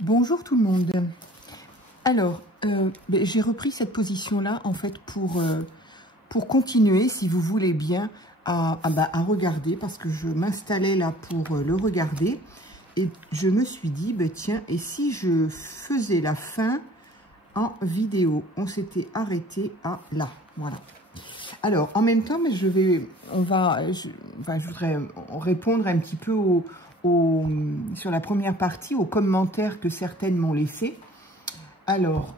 Bonjour tout le monde. Alors, j'ai repris cette position-là en fait pour continuer, si vous voulez bien, à regarder, parce que je m'installais là pour le regarder et je me suis dit, tiens, et si je faisais la fin en vidéo? On s'était arrêté à là, voilà. Alors, en même temps, mais je voudrais répondre un petit peu sur la première partie, aux commentaires que certaines m'ont laissés. Alors,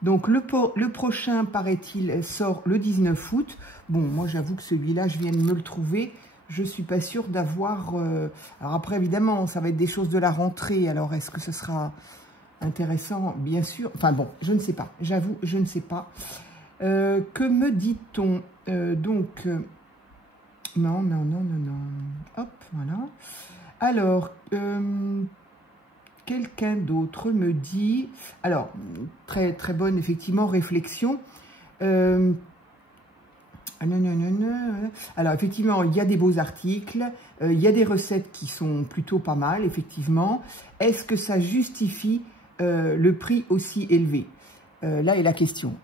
donc le prochain, paraît-il, sort le 19 août. Bon, moi, j'avoue que celui-là, je viens de me le trouver. Je ne suis pas sûre d'avoir... Alors après, évidemment, ça va être des choses de la rentrée. Alors, est-ce que ce sera intéressant? Bien sûr. Enfin bon, je ne sais pas. J'avoue, je ne sais pas. Que me dit-on? Non. Hop, voilà. Alors, quelqu'un d'autre me dit... Alors, très bonne, effectivement, réflexion. Alors, effectivement, il y a des beaux articles. Il y a des recettes qui sont plutôt pas mal, effectivement. Est-ce que ça justifie le prix aussi élevé? Là est la question.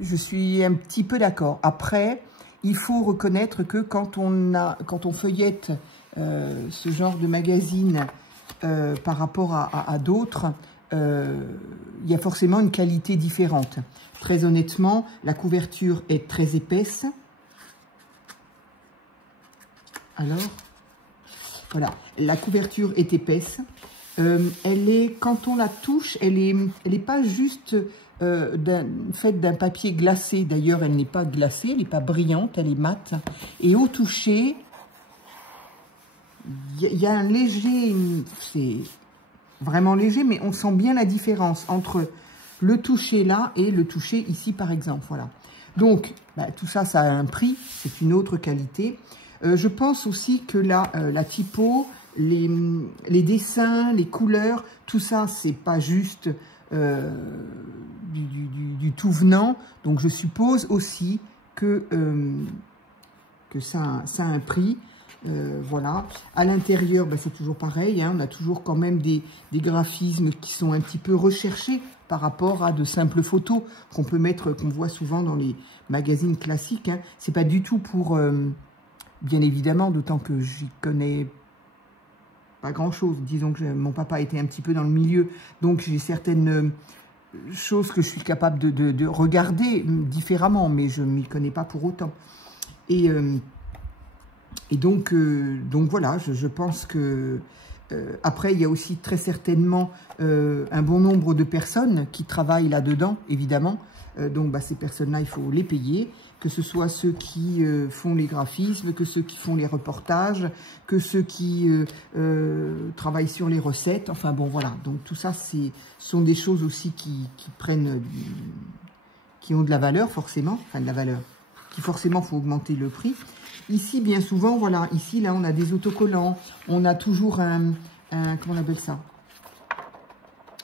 Je suis un petit peu d'accord. Après, il faut reconnaître que quand on feuillette ce genre de magazine par rapport à d'autres, il y a forcément une qualité différente. Très honnêtement, la couverture est très épaisse. Alors, voilà, la couverture est épaisse. Elle est, quand on la touche, elle est pas juste faite d'un papier glacé. D'ailleurs, elle n'est pas glacée, elle n'est pas brillante, elle est mate. Et au toucher, il y a un léger, c'est vraiment léger, mais on sent bien la différence entre le toucher là et le toucher ici, par exemple. Voilà. Donc, tout ça, ça a un prix, c'est une autre qualité. Je pense aussi que là, la typo, les dessins, les couleurs, tout ça, c'est pas juste du tout venant. Donc, je suppose aussi que ça a un prix. Voilà. À l'intérieur, c'est toujours pareil. Hein, on a toujours quand même des graphismes qui sont un petit peu recherchés par rapport à de simples photos qu'on peut mettre, qu'on voit souvent dans les magazines classiques. Hein. C'est pas du tout pour... bien évidemment, d'autant que j'y connais pas grand-chose. Disons que mon papa était un petit peu dans le milieu, donc j'ai certaines choses que je suis capable de regarder différemment, mais je ne m'y connais pas pour autant. Et donc voilà, je pense que... après, il y a aussi très certainement un bon nombre de personnes qui travaillent là-dedans, évidemment. Donc, ces personnes-là, il faut les payer, que ce soit ceux qui font les graphismes, que ceux qui font les reportages, que ceux qui travaillent sur les recettes. Enfin, bon, voilà. Donc, tout ça, sont des choses aussi qui ont de la valeur, forcément. Enfin, de la valeur. Qui, forcément, faut augmenter le prix. Ici, bien souvent, voilà, ici, là, on a des autocollants. On a toujours comment on appelle ça?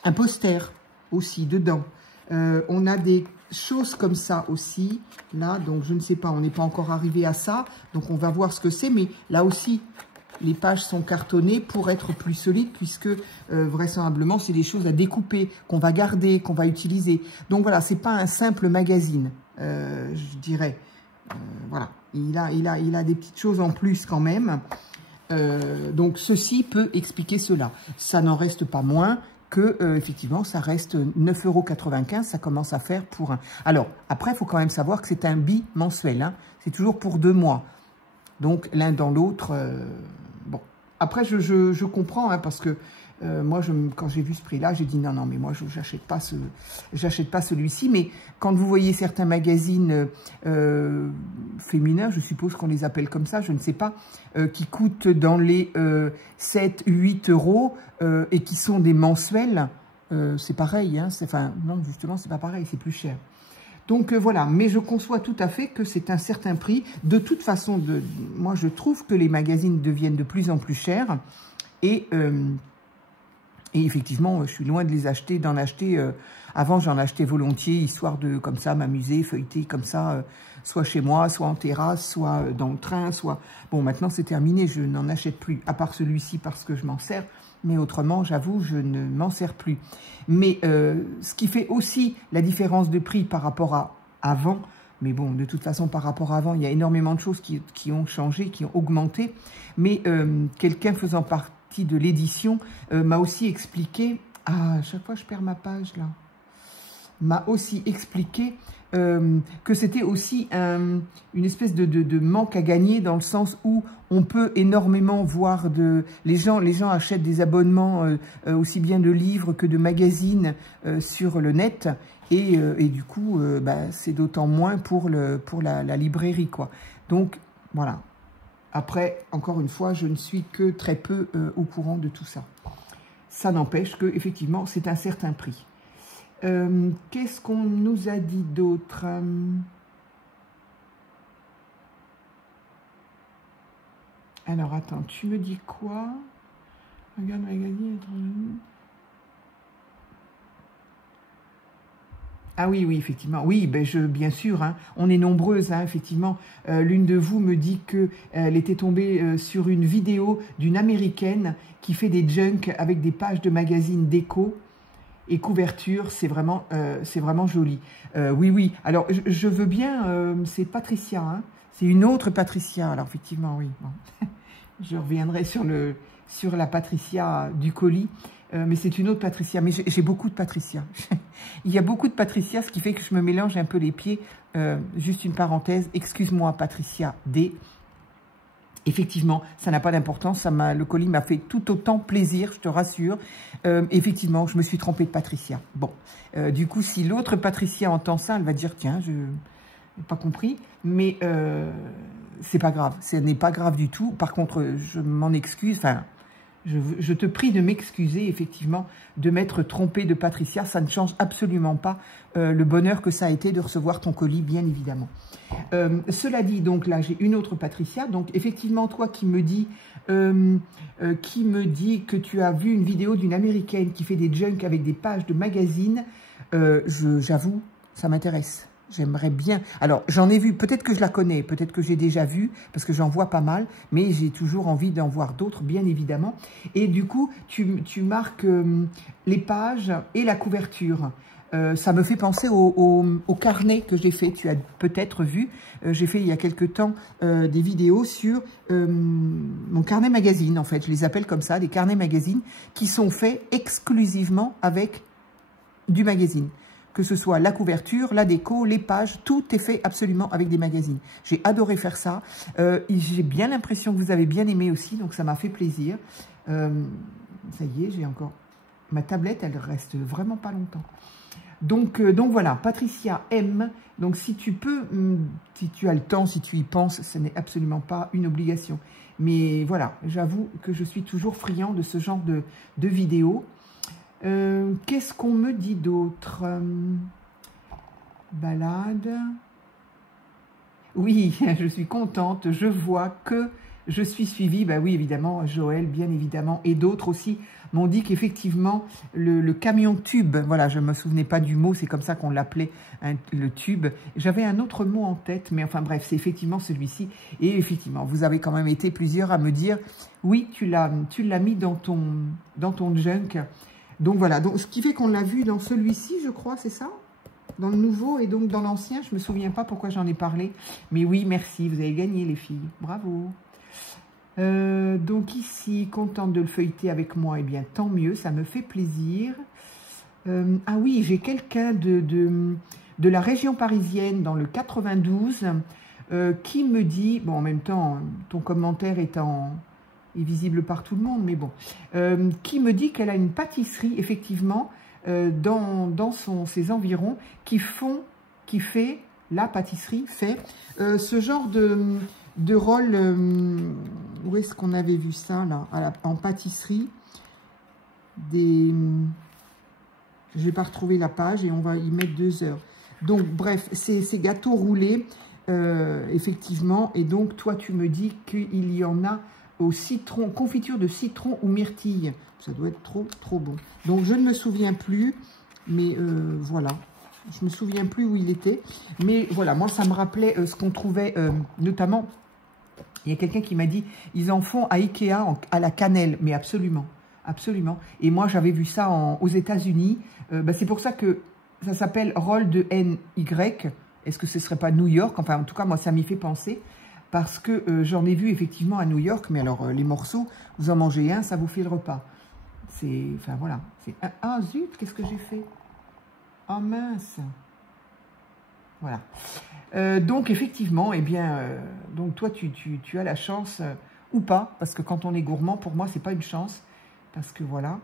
Un poster aussi, dedans. On a des choses comme ça aussi, là, donc je ne sais pas, on n'est pas encore arrivé à ça, donc on va voir ce que c'est, mais là aussi, les pages sont cartonnées pour être plus solides, puisque vraisemblablement, c'est des choses à découper, qu'on va garder, qu'on va utiliser. Donc voilà, c'est pas un simple magazine, je dirais. Voilà, il a des petites choses en plus quand même. Donc ceci peut expliquer cela. Ça n'en reste pas moins que, effectivement, ça reste 9,95 €, ça commence à faire pour un... Alors, après, il faut quand même savoir que c'est un bimensuel, hein. C'est toujours pour 2 mois. Donc, l'un dans l'autre, bon. Après, je comprends, hein, parce que moi, quand j'ai vu ce prix-là, j'ai dit non, mais moi, j'achète pas celui-ci. Mais quand vous voyez certains magazines féminins, je suppose qu'on les appelle comme ça, je ne sais pas, qui coûtent dans les 7-8 € et qui sont des mensuels, c'est pareil. Hein, enfin, non, justement, c'est pas pareil, c'est plus cher. Donc voilà, mais je conçois tout à fait que c'est un certain prix. De toute façon, moi, je trouve que les magazines deviennent de plus en plus chers et Et effectivement, je suis loin de les acheter, d'en acheter. Avant, j'en achetais volontiers, histoire de, comme ça, m'amuser, feuilleter comme ça, soit chez moi, soit en terrasse, soit dans le train, soit... Bon, maintenant, c'est terminé, je n'en achète plus, à part celui-ci parce que je m'en sers. Mais autrement, j'avoue, je ne m'en sers plus. Mais ce qui fait aussi la différence de prix par rapport à avant, mais bon, de toute façon, par rapport à avant, il y a énormément de choses qui ont changé, qui ont augmenté. Mais quelqu'un faisant partie de l'édition m'a aussi expliqué, à chaque fois je perds ma page là, m'a aussi expliqué que c'était aussi une espèce de manque à gagner, dans le sens où on peut énormément voir les gens achètent des abonnements aussi bien de livres que de magazines sur le net, et du coup bah, c'est d'autant moins pour la librairie, quoi. Donc voilà. Après, encore une fois, je ne suis que très peu au courant de tout ça. Ça n'empêche que, effectivement, c'est un certain prix. Qu'est-ce qu'on nous a dit d'autre? Alors, attends, tu me dis quoi? Regarde le magazine. Ah oui, oui, effectivement. Oui, ben bien sûr, hein, on est nombreuses, hein, effectivement. L'une de vous me dit qu'elle était tombée sur une vidéo d'une Américaine qui fait des junk avec des pages de magazines déco et couverture. C'est vraiment joli. Oui, oui. Alors, je veux bien... c'est Patricia, hein. C'est une autre Patricia. Alors, effectivement, oui. Bon. Je reviendrai sur la Patricia du colis. Mais c'est une autre Patricia. Mais j'ai beaucoup de Patricia. Il y a beaucoup de Patricia, ce qui fait que je me mélange un peu les pieds. Juste une parenthèse. Excuse-moi, Patricia D. Effectivement, ça n'a pas d'importance. Le colis m'a fait tout autant plaisir, je te rassure. Effectivement, je me suis trompée de Patricia. Bon, du coup, si l'autre Patricia entend ça, elle va dire, tiens, je n'ai pas compris. Mais c'est pas grave. Ce n'est pas grave du tout. Par contre, je m'en excuse. Enfin... Je te prie de m'excuser, effectivement, de m'être trompée de Patricia. Ça ne change absolument pas le bonheur que ça a été de recevoir ton colis, bien évidemment. Cela dit, donc là, j'ai une autre Patricia. Donc, effectivement, toi qui me dis que tu as vu une vidéo d'une Américaine qui fait des junk avec des pages de magazines, j'avoue, ça m'intéresse. J'aimerais bien... Alors, j'en ai vu, peut-être que je la connais, peut-être que j'ai déjà vu, parce que j'en vois pas mal, mais j'ai toujours envie d'en voir d'autres, bien évidemment. Et du coup, tu marques les pages et la couverture. Ça me fait penser au carnet que j'ai fait. Tu as peut-être vu, j'ai fait il y a quelque temps des vidéos sur mon carnet magazine, en fait. Je les appelle comme ça, des carnets magazines, qui sont faits exclusivement avec du magazine. Que ce soit la couverture, la déco, les pages, tout est fait absolument avec des magazines. J'ai adoré faire ça. J'ai bien l'impression que vous avez bien aimé aussi, donc ça m'a fait plaisir. Ça y est, j'ai encore... Ma tablette, elle reste vraiment pas longtemps. Donc voilà, Patricia M. Donc si tu peux, si tu as le temps, si tu y penses, ce n'est absolument pas une obligation. Mais voilà, j'avoue que je suis toujours friand de ce genre de vidéos. Qu'est-ce qu'on me dit d'autre? Balade. Oui, je suis contente. Je vois que je suis suivie. Bah oui, évidemment, Joël, bien évidemment. Et d'autres aussi m'ont dit qu'effectivement, le camion tube, voilà, je ne me souvenais pas du mot, c'est comme ça qu'on l'appelait, hein, le tube. J'avais un autre mot en tête, mais enfin bref, c'est effectivement celui-ci. Et effectivement, vous avez quand même été plusieurs à me dire, oui, tu l'as mis dans ton junk. Donc voilà, donc, ce qui fait qu'on l'a vu dans celui-ci, je crois, c'est ça? Dans le nouveau et donc dans l'ancien, je ne me souviens pas pourquoi j'en ai parlé. Mais oui, merci, vous avez gagné les filles, bravo. Donc ici, contente de le feuilleter avec moi, eh bien tant mieux, ça me fait plaisir. Ah oui, j'ai quelqu'un de la région parisienne, dans le 92, qui me dit, bon en même temps, ton commentaire est visible par tout le monde, mais bon, qui me dit qu'elle a une pâtisserie, effectivement, dans ses environs, qui fait, la pâtisserie fait, ce genre de rôle, où est-ce qu'on avait vu ça, là, en pâtisserie, je vais pas retrouver la page, et on va y mettre 2 heures. Donc, bref, ces gâteaux roulés, effectivement, et donc, toi, tu me dis qu'il y en a au citron, confiture de citron ou myrtille. Ça doit être trop, trop bon. Donc, je ne me souviens plus, mais voilà. Je me souviens plus où il était. Mais voilà, moi, ça me rappelait ce qu'on trouvait, notamment, il y a quelqu'un qui m'a dit, ils en font à Ikea, à la cannelle. Mais absolument, absolument. Et moi, j'avais vu ça aux États-Unis. C'est pour ça que ça s'appelle roll de NY. Est-ce que ce ne serait pas New York? Enfin, en tout cas, moi, ça m'y fait penser. Parce que j'en ai vu effectivement à New York. Mais alors, les morceaux, vous en mangez un, ça vous fait le repas. C'est... Enfin, voilà. Ah, zut, qu'est-ce que j'ai fait? Oh, mince. Voilà. Donc, effectivement, eh bien... donc, toi, tu as la chance, ou pas. Parce que quand on est gourmand, pour moi, c'est pas une chance. Parce que, voilà...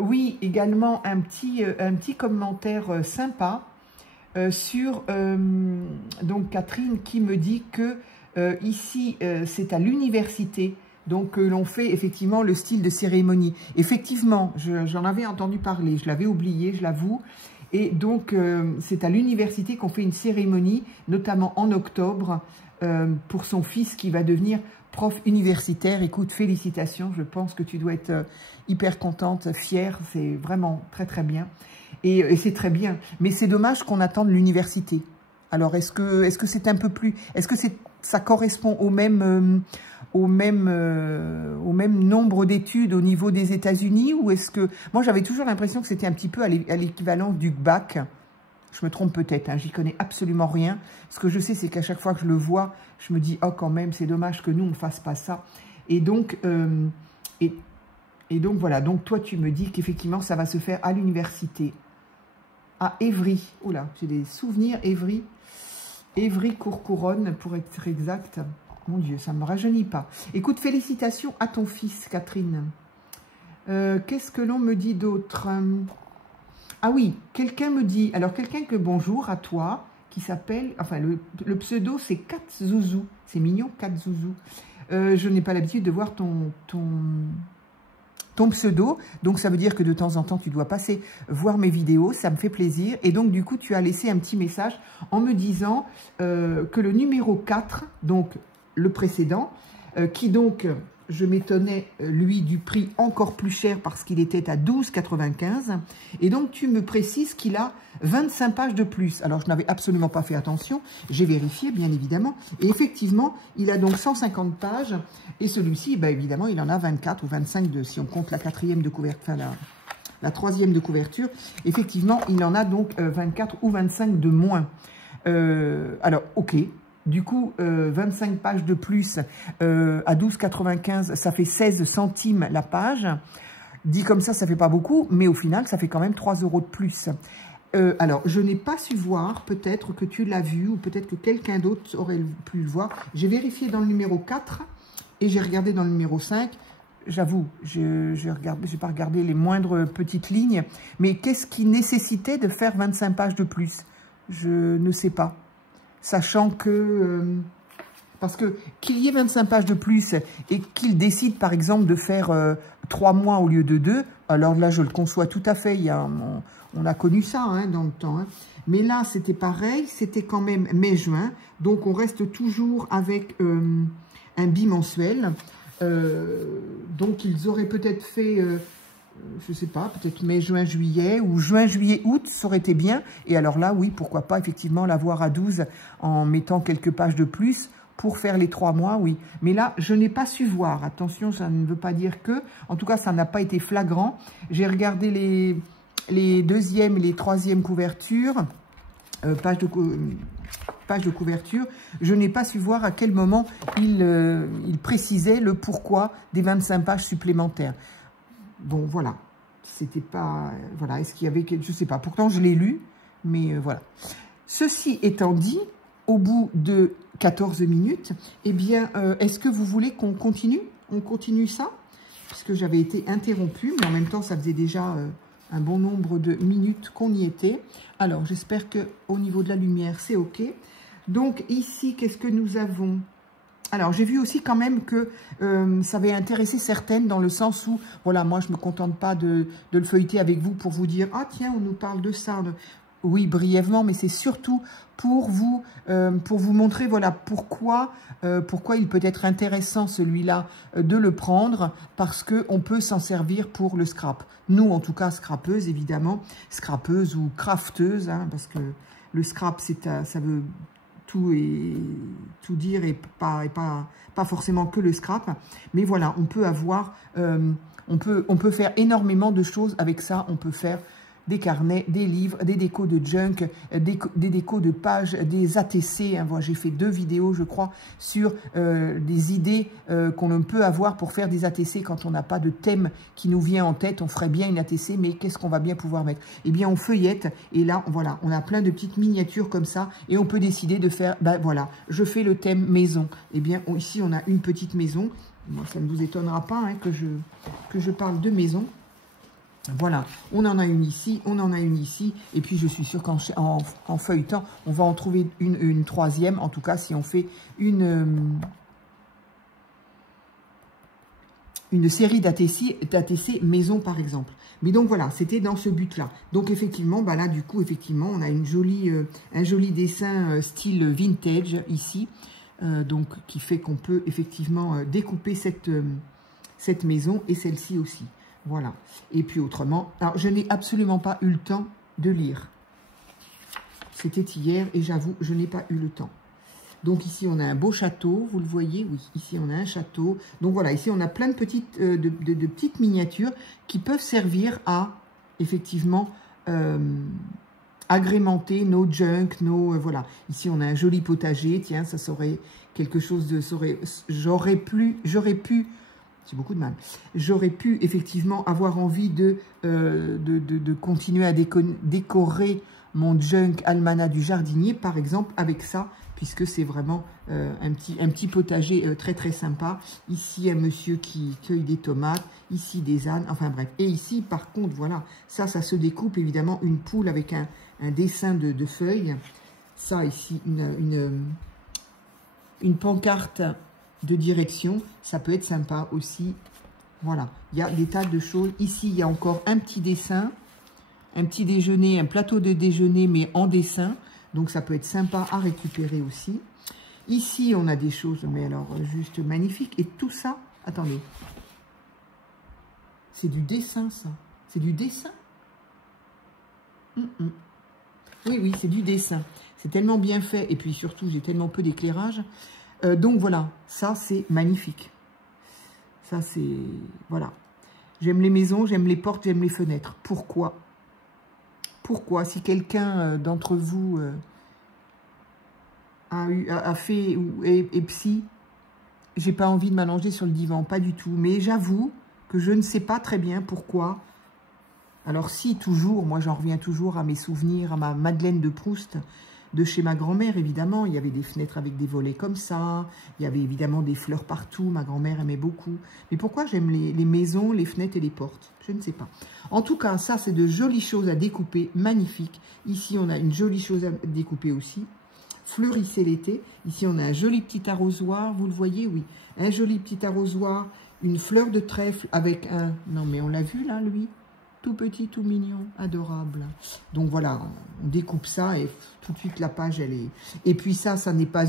oui, également un petit commentaire sympa sur donc Catherine qui me dit que ici c'est à l'université donc l'on fait effectivement le style de cérémonie. Effectivement, j'en avais entendu parler, je l'avais oublié, je l'avoue. Et donc c'est à l'université qu'on fait une cérémonie, notamment en octobre, pour son fils qui va devenir prof universitaire. Écoute, félicitations, je pense que tu dois être hyper contente, fière, c'est vraiment très très bien. Et c'est très bien, mais c'est dommage qu'on attende l'université. Alors, est-ce que c'est un peu plus... Est-ce que ça correspond au même nombre d'études au niveau des États-Unis? Ou est-ce que... Moi, j'avais toujours l'impression que c'était un petit peu à l'équivalent du bac. Je me trompe peut-être, hein, j'y connais absolument rien. Ce que je sais, c'est qu'à chaque fois que je le vois, je me dis, oh quand même, c'est dommage que nous, on ne fasse pas ça. Et donc, donc voilà, donc toi, tu me dis qu'effectivement, ça va se faire à l'université. À Évry. Oula, j'ai des souvenirs, Évry. Évry-Courcouronnes, pour être exact. Mon Dieu, ça ne me rajeunit pas. Écoute, félicitations à ton fils, Catherine. Qu'est-ce que l'on me dit d'autre? Ah oui, quelqu'un me dit, alors quelqu'un que bonjour à toi, qui s'appelle, enfin le pseudo c'est Katzouzou, c'est mignon Katzouzou. Je n'ai pas l'habitude de voir ton pseudo, donc ça veut dire que de temps en temps tu dois passer voir mes vidéos, ça me fait plaisir. Et donc du coup tu as laissé un petit message en me disant que le numéro 4, donc le précédent, qui donc... Je m'étonnais, lui, du prix encore plus cher parce qu'il était à 12,95. Et donc, tu me précises qu'il a 25 pages de plus. Alors, je n'avais absolument pas fait attention. J'ai vérifié, bien évidemment. Et effectivement, il a donc 150 pages. Et celui-ci, ben, évidemment, il en a 24 ou 25 si on compte la quatrième de couverture, enfin, la troisième de couverture. Effectivement, il en a donc 24 ou 25 de moins. Alors, ok. Du coup, 25 pages de plus à 12,95, ça fait 16 centimes la page. Dit comme ça fait pas beaucoup, mais au final, ça fait quand même 3 € de plus. Alors, je n'ai pas su voir, peut-être que tu l'as vu, ou peut-être que quelqu'un d'autre aurait pu le voir. J'ai vérifié dans le numéro 4 et j'ai regardé dans le numéro 5. J'avoue, je n'ai pas regardé les moindres petites lignes. Mais qu'est-ce qui nécessitait de faire 25 pages de plus? Je ne sais pas. Sachant que, parce que qu'il y ait 25 pages de plus et qu'il décide par exemple de faire 3 mois au lieu de 2, alors là je le conçois tout à fait, on a connu ça hein, dans le temps. Hein. Mais là c'était pareil, c'était quand même mai-juin, donc on reste toujours avec un bimensuel. Donc ils auraient peut-être fait... je ne sais pas, peut-être mai, juin, juillet, ou juin, juillet, août, ça aurait été bien. Et alors là, oui, pourquoi pas, effectivement, l'avoir à 12 en mettant quelques pages de plus pour faire les 3 mois, oui. Mais là, je n'ai pas su voir. Attention, ça ne veut pas dire que. En tout cas, ça n'a pas été flagrant. J'ai regardé les deuxièmes et les troisièmes couvertures, pages de couverture. Je n'ai pas su voir à quel moment il précisait le pourquoi des 25 pages supplémentaires. Bon, voilà, c'était pas... Voilà, est-ce qu'il y avait... Je sais pas, pourtant je l'ai lu, mais voilà. Ceci étant dit, au bout de 14 minutes, eh bien, est-ce que vous voulez qu'on continue? On continue ça? Puisque j'avais été interrompue, mais en même temps, ça faisait déjà un bon nombre de minutes qu'on y était. Alors, j'espère qu'au niveau de la lumière, c'est OK. Donc, ici, qu'est-ce que nous avons? Alors, j'ai vu aussi quand même que ça avait intéressé certaines dans le sens où, voilà, moi, je ne me contente pas de le feuilleter avec vous pour vous dire « Ah, tiens, on nous parle de ça ». Oui, brièvement, mais c'est surtout pour vous montrer, voilà, pourquoi il peut être intéressant, celui-là, de le prendre, parce qu'on peut s'en servir pour le scrap. Nous, en tout cas, scrapeuse, évidemment, scrapeuse ou crafteuse, hein, parce que le scrap, ça veut tout dire et pas forcément que le scrap. Mais voilà, on peut avoir, on peut faire énormément de choses avec ça. On peut faire des carnets, des livres, des décos de junk, des décos de pages, des ATC. Hein. Voilà, j'ai fait 2 vidéos, je crois, sur des idées qu'on peut avoir pour faire des ATC quand on n'a pas de thème qui nous vient en tête. On ferait bien une ATC, mais qu'est-ce qu'on va bien pouvoir mettre? Eh bien, on feuillette, et là, voilà, on a plein de petites miniatures comme ça, et on peut décider de faire, ben voilà, je fais le thème maison. Eh bien, ici, on a une petite maison. Moi, ça ne vous étonnera pas hein, que je parle de maison. Voilà, on en a une ici, on en a une ici, et puis je suis sûre qu'en feuilletant, on va en trouver une troisième, en tout cas si on fait une série d'ATC maison par exemple. Mais donc voilà, c'était dans ce but-là. Donc effectivement, bah là du coup, effectivement, on a un joli dessin style vintage ici, donc qui fait qu'on peut effectivement découper cette maison et celle-ci aussi. Voilà. Et puis autrement, alors je n'ai absolument pas eu le temps de lire. C'était hier et j'avoue, je n'ai pas eu le temps. Donc ici, on a un beau château, vous le voyez, oui. Ici, on a un château. Donc voilà, ici, on a plein de petites, de petites miniatures qui peuvent servir à, effectivement, agrémenter nos junk, voilà. Ici, on a un joli potager. Tiens, ça serait quelque chose de... J'aurais pu... J'ai beaucoup de mal. J'aurais pu effectivement avoir envie de continuer à décorer mon junk almanach du jardinier, par exemple, avec ça, puisque c'est vraiment un petit potager très très sympa. Ici, un monsieur qui cueille des tomates, ici des ânes, enfin bref. Et ici, par contre, voilà, ça se découpe, évidemment, une poule avec un dessin de feuilles. Ça, ici, une pancarte de direction, ça peut être sympa aussi. Voilà, il y a des tas de choses. Ici, il y a encore un petit dessin, un petit déjeuner, un plateau de déjeuner, mais en dessin. Donc, ça peut être sympa à récupérer aussi. Ici, on a des choses, mais alors, juste magnifiques. Et tout ça, attendez. C'est du dessin, ça. C'est du dessin. Oui, oui, c'est du dessin. C'est tellement bien fait. Et puis, surtout, j'ai tellement peu d'éclairage. Donc voilà, ça c'est magnifique. Ça c'est... Voilà. J'aime les maisons, j'aime les portes, j'aime les fenêtres. Pourquoi? Pourquoi? Si quelqu'un d'entre vous a fait ou est psy, j'ai pas envie de m'allonger sur le divan, pas du tout. Mais j'avoue que je ne sais pas très bien pourquoi. Alors si, toujours, moi j'en reviens toujours à mes souvenirs, à ma Madeleine de Proust, de chez ma grand-mère, évidemment. Il y avait des fenêtres avec des volets comme ça. Il y avait évidemment des fleurs partout. Ma grand-mère aimait beaucoup. Mais pourquoi j'aime les maisons, les fenêtres et les portes? Je ne sais pas. En tout cas, ça, c'est de jolies choses à découper. Magnifique. Ici, on a une jolie chose à découper aussi. Fleurissez l'été. Ici, on a un joli petit arrosoir. Vous le voyez, oui. Un joli petit arrosoir. Une fleur de trèfle avec un... Non, mais on l'a vu, là, lui. Tout petit, tout mignon, adorable. Donc voilà, on découpe ça et tout de suite la page, elle est... Et puis ça n'est pas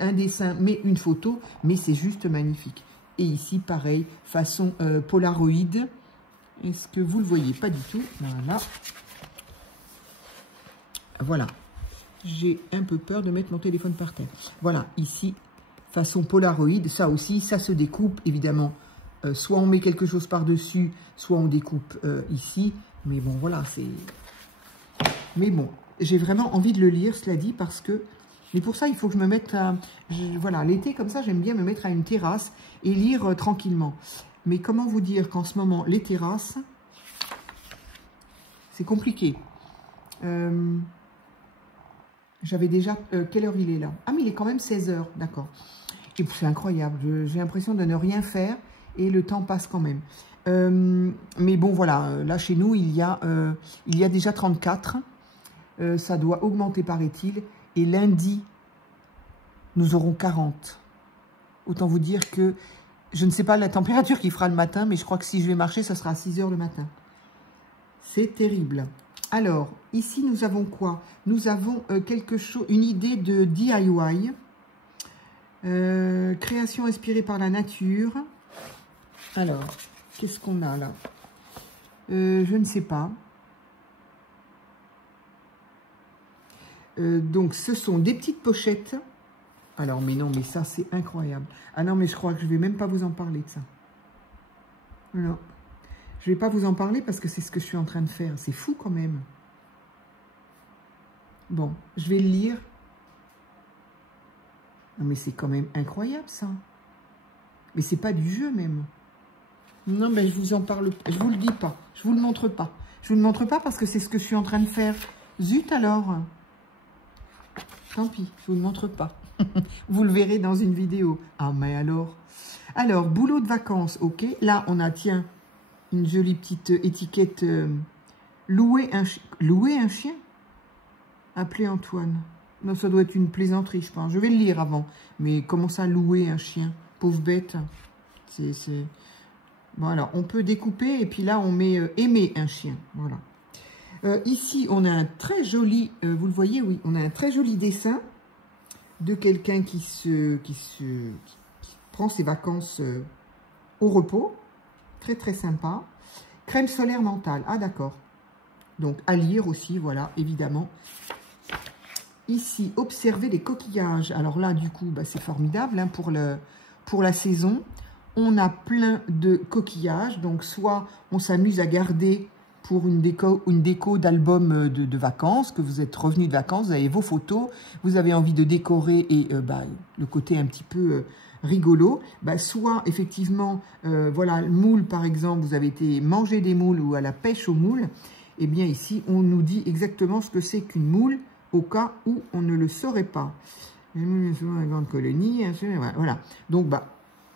un dessin, mais une photo, mais c'est juste magnifique. Et ici, pareil, façon Polaroid. Est-ce que vous le voyez? Pas du tout. Voilà. Voilà. J'ai un peu peur de mettre mon téléphone par terre. Voilà, ici, façon Polaroid. Ça aussi, ça se découpe, évidemment. Soit on met quelque chose par-dessus, soit on découpe ici. Mais bon, voilà, c'est... Mais bon, j'ai vraiment envie de le lire, cela dit, parce que... Mais pour ça, il faut que je me mette à... Voilà, l'été, comme ça, j'aime bien me mettre à une terrasse et lire tranquillement. Mais comment vous dire qu'en ce moment, les terrasses, c'est compliqué. J'avais déjà... quelle heure il est là? Ah, mais il est quand même 16 h, d'accord. Et c'est incroyable, j'ai l'impression de ne rien faire. Et le temps passe quand même. Mais bon, voilà, là chez nous, il y a déjà 34. Ça doit augmenter, paraît-il. Et lundi, nous aurons 40. Autant vous dire que je ne sais pas la température qu'il fera le matin, mais je crois que si je vais marcher, ça sera à 6 h le matin. C'est terrible. Alors, ici, nous avons quoi? Nous avons quelque chose, une idée de DIY. Création inspirée par la nature. Alors, qu'est-ce qu'on a là? Je ne sais pas. Donc, ce sont des petites pochettes. Alors, mais non, mais ça, c'est incroyable. Ah non, mais je crois que je ne vais même pas vous en parler de ça. Non. Je ne vais pas vous en parler parce que c'est ce que je suis en train de faire. C'est fou quand même. Bon, je vais le lire. Non, mais c'est quand même incroyable, ça. Mais c'est pas du jeu, même. Non, mais je vous en parle pas. Je vous le dis pas. Je vous le montre pas. Je vous le montre pas parce que c'est ce que je suis en train de faire. Zut, alors. Tant pis, je vous le montre pas. Vous le verrez dans une vidéo. Ah, mais alors. Alors, boulot de vacances, ok. Là, on a, tiens, une jolie petite étiquette. Louer un chien. Appelez Antoine. Non, ça doit être une plaisanterie, je pense. Je vais le lire avant. Mais comment ça, louer un chien? Pauvre bête. C'est... Bon, alors, on peut découper. Et puis là, on met aimer un chien. Voilà. Ici, on a un très joli... vous le voyez, oui. On a un très joli dessin de quelqu'un qui prend ses vacances au repos. Très, très sympa. Crème solaire mentale. Ah, d'accord. Donc, à lire aussi, voilà, évidemment. Ici, observer les coquillages. Alors là, du coup, bah, c'est formidable hein, pour la saison. On a plein de coquillages. Donc, soit on s'amuse à garder pour une déco d'album de vacances, que vous êtes revenu de vacances, vous avez vos photos, vous avez envie de décorer et le côté un petit peu rigolo. Bah, soit, effectivement, voilà, le moule, par exemple, vous avez été manger des moules ou à la pêche aux moules. Eh bien, ici, on nous dit exactement ce que c'est qu'une moule, au cas où on ne le saurait pas. Souvent la grande colonie, voilà. Donc, bah,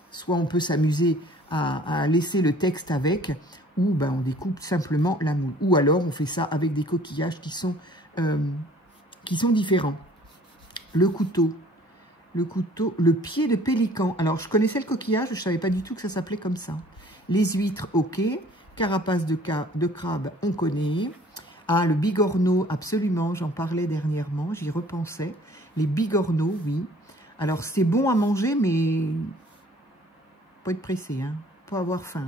soit on peut s'amuser à laisser le texte avec, ou bah, on découpe simplement la moule. Ou alors, on fait ça avec des coquillages qui sont différents. Le couteau, le pied de pélican. Alors, je connaissais le coquillage, je ne savais pas du tout que ça s'appelait comme ça. Les huîtres, ok. Carapace de crabe, on connaît. Ah, le bigorneau, absolument, j'en parlais dernièrement, j'y repensais. Les bigorneaux, oui. Alors, c'est bon à manger, mais pas être pressé, hein. Pas avoir faim.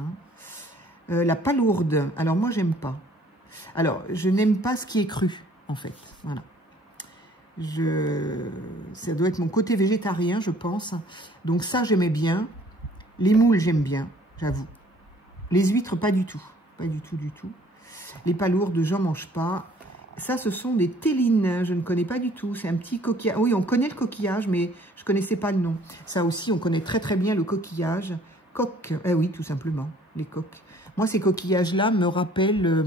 Hein. La palourde, alors moi, j'aime pas. Alors, je n'aime pas ce qui est cru, en fait. Voilà. Ça doit être mon côté végétarien, je pense. Donc ça, j'aimais bien. Les moules, j'aime bien, j'avoue. Les huîtres, pas du tout. Pas du tout, du tout. Les palourdes, j'en mange pas. Ça, ce sont des télines. Je ne connais pas du tout. C'est un petit coquillage. Oui, on connaît le coquillage, mais je ne connaissais pas le nom. Ça aussi, on connaît très, très bien le coquillage. Coque. Eh oui, tout simplement. Les coques. Moi, ces coquillages-là me rappellent...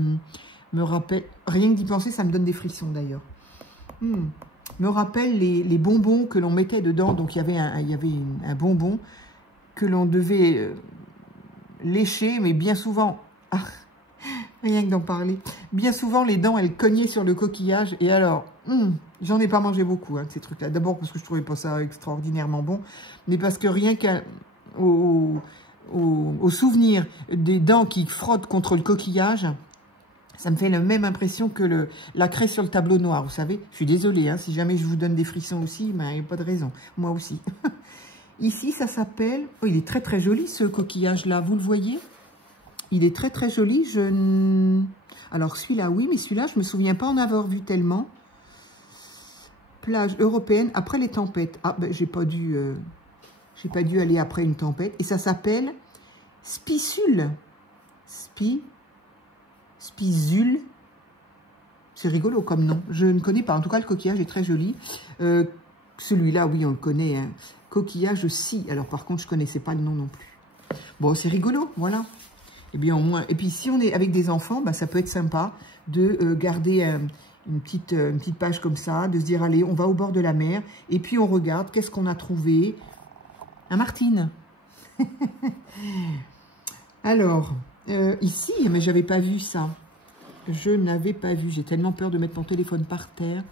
Rien que d'y penser, ça me donne des frissons, d'ailleurs. Me rappelle les bonbons que l'on mettait dedans. Donc, il y avait un bonbon que l'on devait... lécher, mais bien souvent, rien que d'en parler, bien souvent les dents, elles cognaient sur le coquillage, et alors, j'en ai pas mangé beaucoup, hein, ces trucs-là. D'abord parce que je trouvais pas ça extraordinairement bon, mais parce que rien qu'au souvenir des dents qui frottent contre le coquillage, ça me fait la même impression que la craie sur le tableau noir, vous savez. Je suis désolée, hein, si jamais je vous donne des frissons aussi, ben, il n'y a pas de raison, moi aussi. Ici, ça s'appelle... Oh, il est très, très joli, ce coquillage-là. Vous le voyez? Il est très, très joli. Alors, celui-là, oui, mais celui-là, je ne me souviens pas en avoir vu tellement. Plage européenne après les tempêtes. Ah, ben, j'ai pas dû aller après une tempête. Et ça s'appelle Spisule. Spisule. C'est rigolo comme nom. Je ne connais pas. En tout cas, le coquillage est très joli. Celui-là, oui, on le connaît, hein. Coquillage scie. Alors, par contre, je ne connaissais pas le nom non plus. Bon, c'est rigolo, voilà. Et bien, au moins... Et puis, si on est avec des enfants, bah, ça peut être sympa de garder une petite page comme ça, de se dire, allez, on va au bord de la mer, et puis on regarde, qu'est-ce qu'on a trouvé? Un Martine. Alors, ici, mais j'avais pas vu ça. Je n'avais pas vu. J'ai tellement peur de mettre mon téléphone par terre.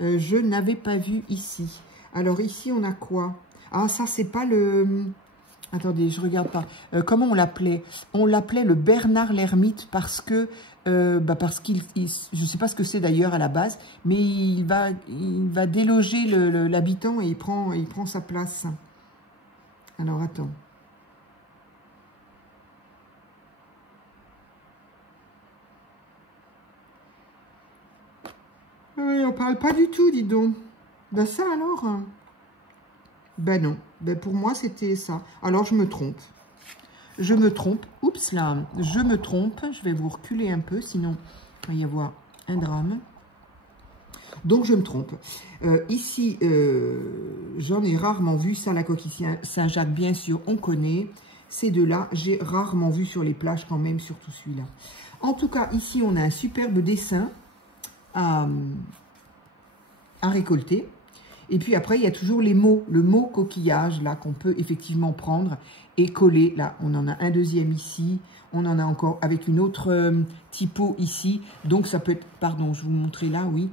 Je n'avais pas vu ici. Alors, ici, on a quoi? Ah, ça, c'est pas le... Attendez, je regarde pas. Comment on l'appelait? On l'appelait le Bernard l'ermite parce que parce je ne sais pas ce que c'est d'ailleurs à la base, mais il va déloger l'habitant et il prend sa place. Alors, attends. Oui, on parle pas du tout, dis donc. Ben ça alors. Ben non. Ben pour moi, c'était ça. Alors, je me trompe. Je me trompe. Oups là, je me trompe. Je vais vous reculer un peu, sinon il va y avoir un drame. Donc, je me trompe. Ici, j'en ai rarement vu. Ça, la coquille Saint-Jacques, bien sûr, on connaît. Ces deux-là, j'ai rarement vu sur les plages quand même, surtout celui-là. En tout cas, ici, on a un superbe dessin à récolter. Et puis après, il y a toujours les mots, le mot coquillage, là, qu'on peut effectivement prendre et coller. Là, on en a un deuxième ici. On en a encore avec une autre typo ici. Donc, ça peut être... Pardon, je vous montrer là, oui.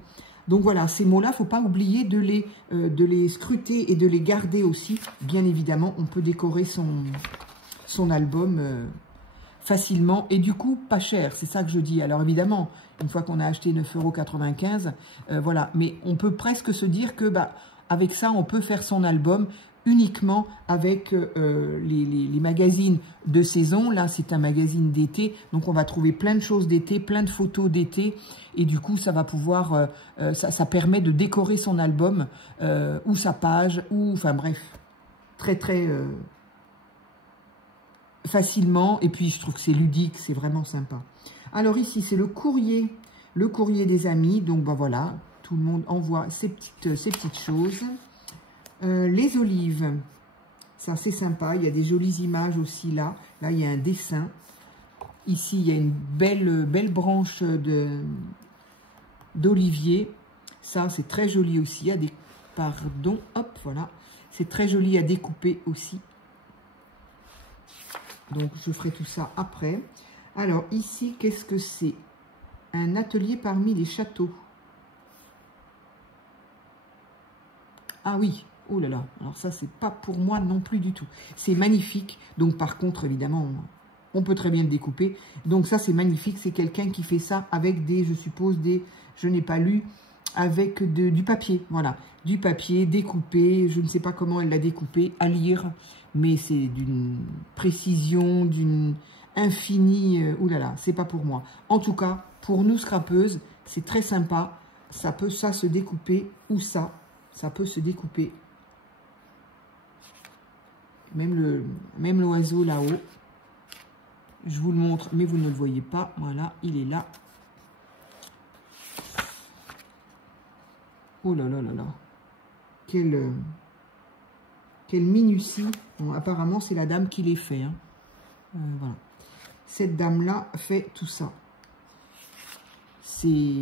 Donc, voilà, ces mots-là, il ne faut pas oublier de les scruter et de les garder aussi. Bien évidemment, on peut décorer son album facilement et du coup, pas cher. C'est ça que je dis. Alors, évidemment, une fois qu'on a acheté 9,95 €, voilà. Mais on peut presque se dire que, avec ça, on peut faire son album uniquement avec les magazines de saison. Là, c'est un magazine d'été, donc on va trouver plein de choses d'été, plein de photos d'été, et du coup, ça va pouvoir, ça permet de décorer son album, ou sa page, ou, enfin bref, très très facilement, et puis je trouve que c'est ludique, c'est vraiment sympa. Alors ici, c'est le courrier des amis, donc voilà, tout le monde envoie ces petites choses. Les olives, ça c'est sympa, il y a des jolies images aussi là. Là, il y a un dessin. Ici, il y a une belle branche d'olivier. Ça, c'est très joli aussi. Pardon, hop, voilà. C'est très joli à découper aussi. Donc, je ferai tout ça après. Alors, ici, qu'est-ce que c'est? Un atelier parmi les châteaux. Ah oui. Oh là là, alors ça, c'est pas pour moi non plus du tout. C'est magnifique. Donc, par contre, évidemment, on peut très bien le découper. Donc, ça, c'est magnifique. C'est quelqu'un qui fait ça avec je suppose, je n'ai pas lu, avec du papier. Voilà, du papier découpé. Je ne sais pas comment elle l'a découpé, à lire. Mais c'est d'une précision, d'une infinie. Oh là là, c'est pas pour moi. En tout cas, pour nous, scrapeuses, c'est très sympa. Ça peut se découper ou ça peut se découper. Même l'oiseau là-haut. Je vous le montre, mais vous ne le voyez pas. Voilà, il est là. Oh là là là là. Quelle minutie. Bon, apparemment, c'est la dame qui les fait. Hein. Voilà. Cette dame-là fait tout ça. C'est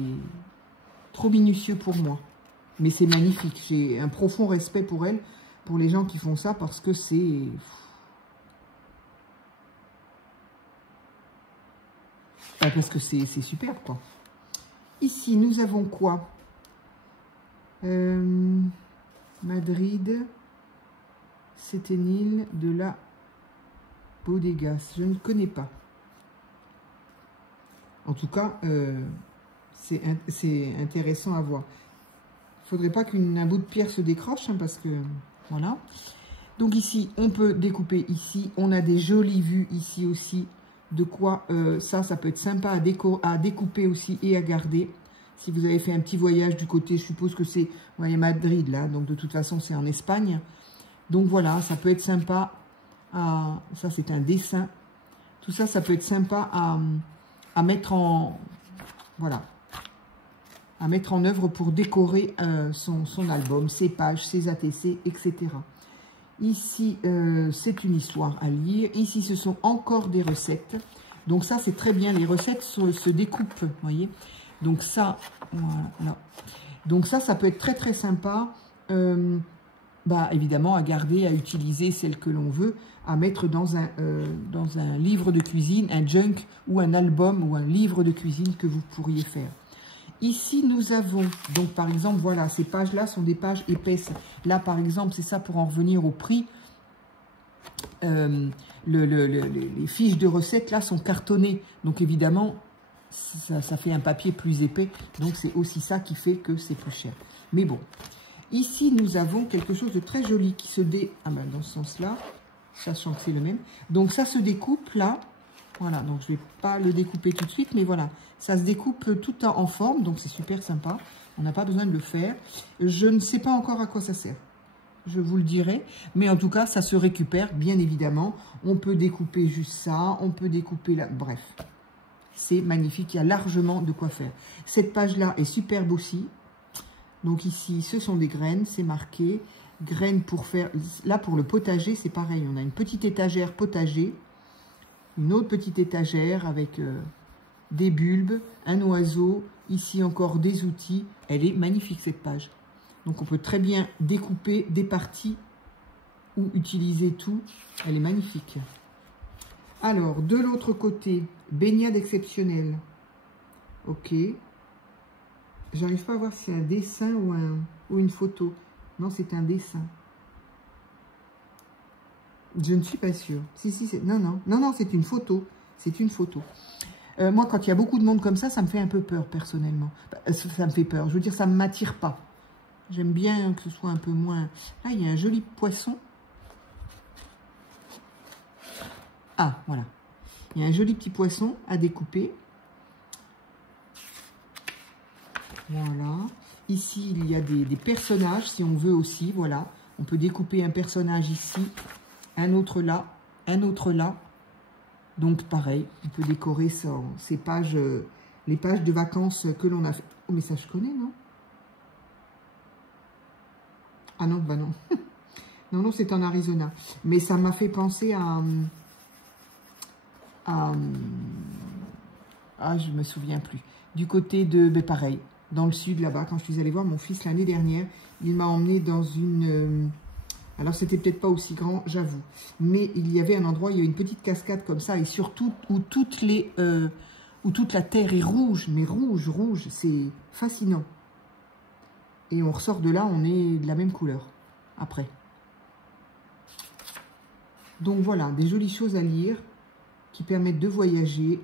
trop minutieux pour moi. Mais c'est magnifique. J'ai un profond respect pour elle, pour les gens qui font ça, parce que c'est... Parce que c'est super, quoi. Ici, nous avons quoi? Madrid, Séténil de la Bodegas. Je ne connais pas. En tout cas, c'est intéressant à voir. Il ne faudrait pas qu'un bout de pierre se décroche, hein, parce que... Voilà. Donc ici, on peut découper ici. On a des jolies vues ici aussi. De quoi ça peut être sympa à découper aussi et à garder. Si vous avez fait un petit voyage du côté, je suppose que c'est... Vous voyez Madrid, là. Donc de toute façon, c'est en Espagne. Donc voilà, ça peut être sympa à... Ça, c'est un dessin. Tout ça, ça peut être sympa à mettre en... Voilà. À mettre en œuvre pour décorer son album, ses pages, ses ATC, etc. Ici, c'est une histoire à lire. Ici, ce sont encore des recettes. Donc ça, c'est très bien. Les recettes se découpent, vous voyez. Donc ça, voilà. Donc ça peut être très, très sympa. Évidemment, à garder, à utiliser celle que l'on veut, à mettre dans un livre de cuisine, un junk ou un album ou un livre de cuisine que vous pourriez faire. Ici, nous avons, donc par exemple, voilà, ces pages-là sont des pages épaisses. Là, par exemple, c'est ça pour en revenir au prix. Les fiches de recettes, là, sont cartonnées. Donc, évidemment, ça fait un papier plus épais. Donc, c'est aussi ça qui fait que c'est plus cher. Mais bon, ici, nous avons quelque chose de très joli qui se Ah ben, dans ce sens-là, sachant que c'est le même. Donc, ça se découpe là. Voilà, donc je ne vais pas le découper tout de suite, mais voilà. Ça se découpe tout en forme, donc c'est super sympa. On n'a pas besoin de le faire. Je ne sais pas encore à quoi ça sert. Je vous le dirai. Mais en tout cas, ça se récupère, bien évidemment. On peut découper juste ça. On peut découper là. Bref, c'est magnifique. Il y a largement de quoi faire. Cette page-là est superbe aussi. Donc ici, ce sont des graines. C'est marqué. Graines pour faire... Là, pour le potager, c'est pareil. On a une petite étagère potager. Une autre petite étagère avec des bulbes, un oiseau. Ici, encore des outils. Elle est magnifique, cette page. Donc, on peut très bien découper des parties ou utiliser tout. Elle est magnifique. Alors, de l'autre côté, baignade exceptionnelle. Ok. J'arrive pas à voir si c'est un dessin ou une photo. Non, c'est un dessin. Je ne suis pas sûre. Si, c'est... Non, c'est une photo. C'est une photo. Moi, quand il y a beaucoup de monde comme ça me fait un peu peur, personnellement. Ça me fait peur. Je veux dire, ça ne m'attire pas. J'aime bien que ce soit un peu moins... Ah, il y a un joli poisson. Ah, voilà. Il y a un joli petit poisson à découper. Voilà. Ici, il y a des personnages, si on veut aussi. Voilà. On peut découper un personnage ici, un autre là, un autre là. Donc, pareil, on peut décorer ça, ces pages, les pages de vacances que l'on a fait. Oh, mais ça, je connais, non? Ah non, bah non. Non, c'est en Arizona. Mais ça m'a fait penser à... Ah, je me souviens plus. Du côté de... Ben pareil, dans le sud, là-bas, quand je suis allée voir mon fils l'année dernière, il m'a emmené dans une... Alors, c'était peut-être pas aussi grand, j'avoue. Mais il y avait un endroit, il y a une petite cascade comme ça, et surtout où toute la terre est rouge, mais rouge, c'est fascinant. Et on ressort de là, on est de la même couleur, après. Donc voilà, des jolies choses à lire, qui permettent de voyager.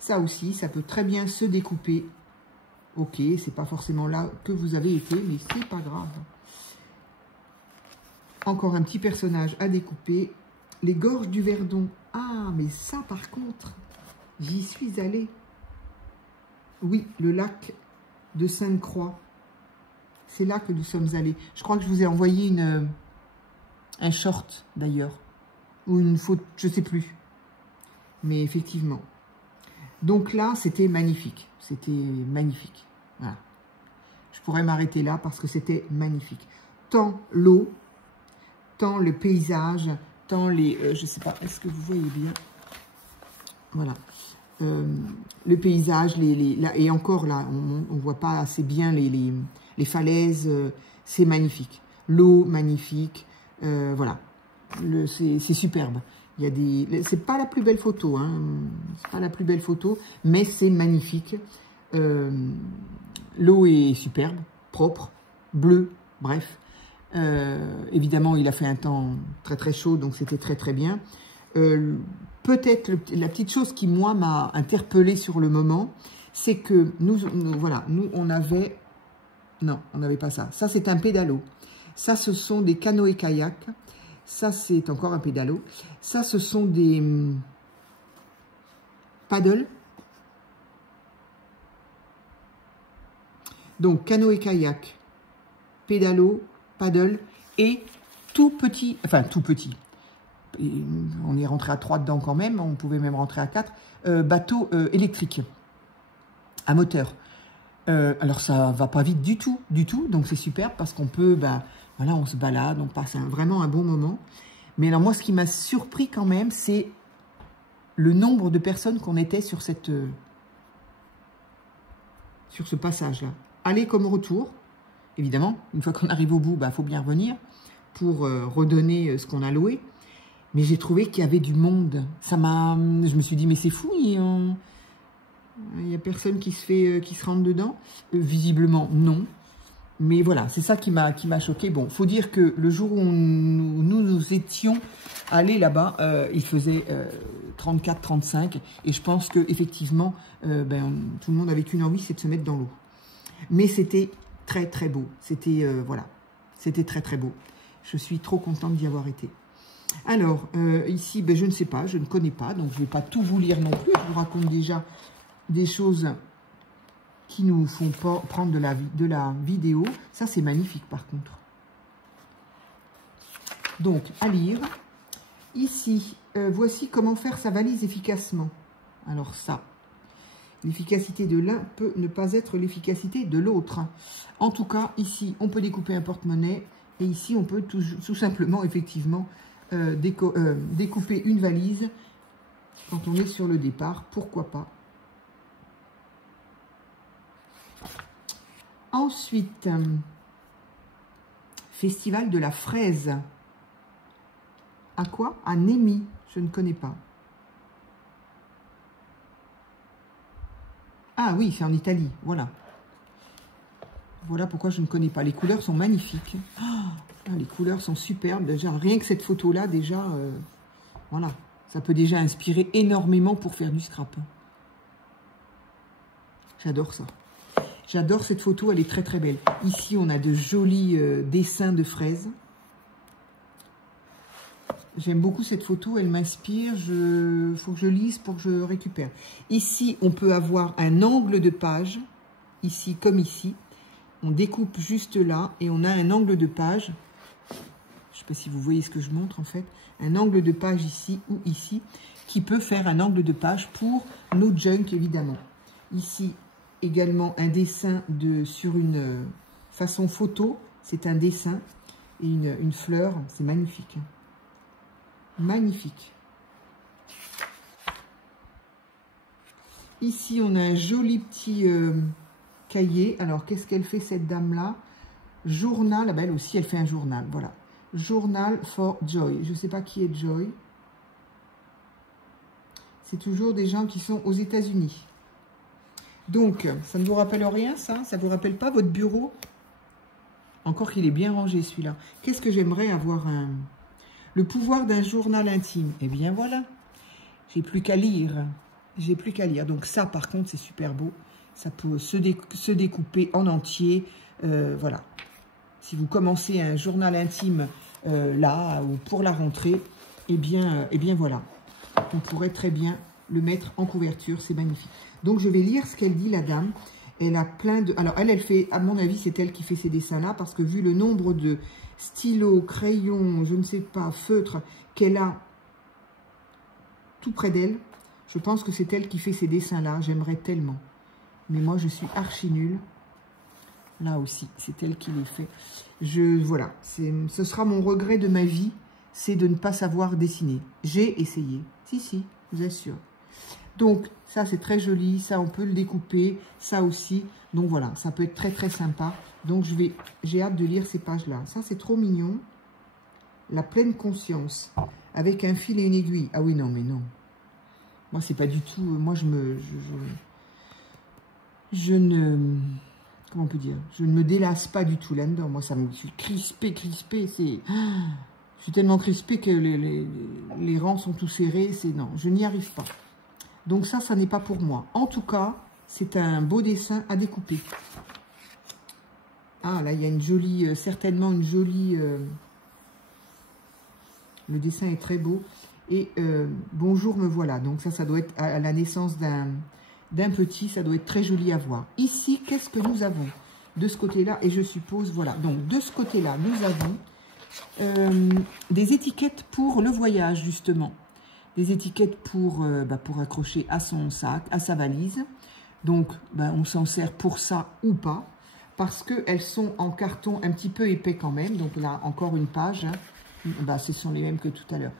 Ça aussi, ça peut très bien se découper. Ok, c'est pas forcément là que vous avez été, mais c'est pas grave. Encore un petit personnage à découper. Les gorges du Verdon. Ah, mais ça, par contre, j'y suis allée. Oui, le lac de Sainte-Croix. C'est là que nous sommes allés. Je crois que je vous ai envoyé un short, d'ailleurs. Ou une photo, je ne sais plus. Mais effectivement. Donc là, c'était magnifique. C'était magnifique. Voilà. Je pourrais m'arrêter là parce que c'était magnifique. Tant l'eau, tant le paysage, tant les... je ne sais pas, est-ce que vous voyez bien? Voilà. Le paysage, et encore là, on ne voit pas assez bien les falaises. C'est magnifique. L'eau, magnifique. Voilà. C'est superbe. Il y a des... C'est pas la plus belle photo, hein. C'est pas la plus belle photo, mais c'est magnifique. L'eau est superbe, propre, bleue, bref. Évidemment, il a fait un temps très très chaud, donc c'était très très bien. Peut-être la petite chose qui, moi, m'a interpellée sur le moment, c'est que nous, on avait... Non, on n'avait pas ça. Ça, c'est un pédalo. Ça, ce sont des canoës-kayaks. Ça, c'est encore un pédalo. Ça, ce sont des paddles. Donc, canoë-kayak, pédalo, paddle et tout petit, enfin tout petit. Et on est rentré à 3 dedans quand même, on pouvait même rentrer à 4. Bateau électrique, à moteur. Alors, ça va pas vite du tout, donc c'est superbe parce qu'on peut... Voilà, on se balade, on passe vraiment un bon moment. Mais alors moi, ce qui m'a surpris quand même, c'est le nombre de personnes qu'on était sur ce passage-là. Aller comme retour, évidemment. Une fois qu'on arrive au bout, faut bien revenir pour redonner ce qu'on a loué. Mais j'ai trouvé qu'il y avait du monde. Je me suis dit, mais c'est fou, il n'y a personne qui se rentre dedans. Visiblement, non. Mais voilà, c'est ça qui m'a choqué. Bon, faut dire que le jour où nous étions allés là-bas, il faisait 34-35. Et je pense qu'effectivement, tout le monde avait qu'une envie, c'est de se mettre dans l'eau. Mais c'était très très beau. C'était voilà, c'était très très beau. Je suis trop contente d'y avoir été. Alors, ici, je ne sais pas, je ne connais pas. Donc, je ne vais pas tout vous lire non plus. Je vous raconte déjà des choses qui nous font prendre de la vidéo. Ça, c'est magnifique, par contre. Donc, à lire. Ici, voici comment faire sa valise efficacement. Alors ça, l'efficacité de l'un peut ne pas être l'efficacité de l'autre. En tout cas, ici, on peut découper un porte-monnaie. Et ici, on peut tout simplement, effectivement, découper une valise quand on est sur le départ. Pourquoi pas? Ensuite, Festival de la fraise. À quoi? À Nemi. Je ne connais pas. Ah oui, c'est en Italie. Voilà. Voilà pourquoi je ne connais pas. Les couleurs sont magnifiques. Oh, les couleurs sont superbes. Déjà, rien que cette photo-là, déjà, voilà. Ça peut déjà inspirer énormément pour faire du scrap. J'adore ça. J'adore cette photo, elle est très très belle. Ici, on a de jolis dessins de fraises. J'aime beaucoup cette photo, elle m'inspire. Faut que je lise pour que je récupère. Ici, on peut avoir un angle de page. Ici, comme ici. On découpe juste là et on a un angle de page. Je ne sais pas si vous voyez ce que je montre en fait. Un angle de page ici ou ici qui peut faire un angle de page pour nos junk évidemment. Ici, également un dessin sur une façon photo. C'est un dessin et une fleur. C'est magnifique. Magnifique. Ici, on a un joli petit cahier. Alors, qu'est-ce qu'elle fait cette dame-là? Journal. Ah ben, elle aussi, elle fait un journal. Voilà. Journal for Joy. Je ne sais pas qui est Joy. C'est toujours des gens qui sont aux États-Unis. Donc, ça ne vous rappelle rien, ça? Ça ne vous rappelle pas votre bureau? Encore qu'il est bien rangé, celui-là. Qu'est-ce que j'aimerais avoir le pouvoir d'un journal intime. Eh bien, voilà. J'ai plus qu'à lire. J'ai plus qu'à lire. Donc, ça, par contre, c'est super beau. Ça peut se découper en entier. Voilà. Si vous commencez un journal intime là, ou pour la rentrée, eh bien voilà. On pourrait très bien le mettre en couverture. C'est magnifique. Donc, je vais lire ce qu'elle dit, la dame. Elle a plein de... Alors, elle fait, à mon avis, c'est elle qui fait ces dessins-là, parce que vu le nombre de stylos, crayons, je ne sais pas, feutres, qu'elle a tout près d'elle, je pense que c'est elle qui fait ces dessins-là. J'aimerais tellement. Mais moi, je suis archi nulle. Là aussi, c'est elle qui les fait. Voilà, ce sera mon regret de ma vie, c'est de ne pas savoir dessiner. J'ai essayé. Si, je vous assure. Donc, ça, c'est très joli. Ça, on peut le découper. Ça aussi. Donc, voilà, ça peut être très, très sympa. Donc, j'ai hâte de lire ces pages-là. Ça, c'est trop mignon. La pleine conscience. Avec un fil et une aiguille. Ah oui, non, mais non. Moi, c'est pas du tout... Moi, je comment on peut dire? Je ne me délasse pas du tout là-dedans. Moi, ça me... Je suis crispée. C'est... Je suis tellement crispée que les rangs sont tout serrés. Non, je n'y arrive pas. Donc ça n'est pas pour moi. En tout cas, c'est un beau dessin à découper. Ah, là, il y a une jolie, certainement une jolie... le dessin est très beau. Et bonjour, me voilà. Donc ça doit être à la naissance d'un petit. Ça doit être très joli à voir. Ici, qu'est-ce que nous avons de ce côté-là? Et je suppose, voilà. Donc, de ce côté-là, nous avons des étiquettes pour le voyage, justement. Des étiquettes pour accrocher à son sac, à sa valise. Donc, on s'en sert pour ça ou pas. Parce qu'elles sont en carton un petit peu épais quand même. Donc là, encore une page. Ce sont les mêmes que tout à l'heure.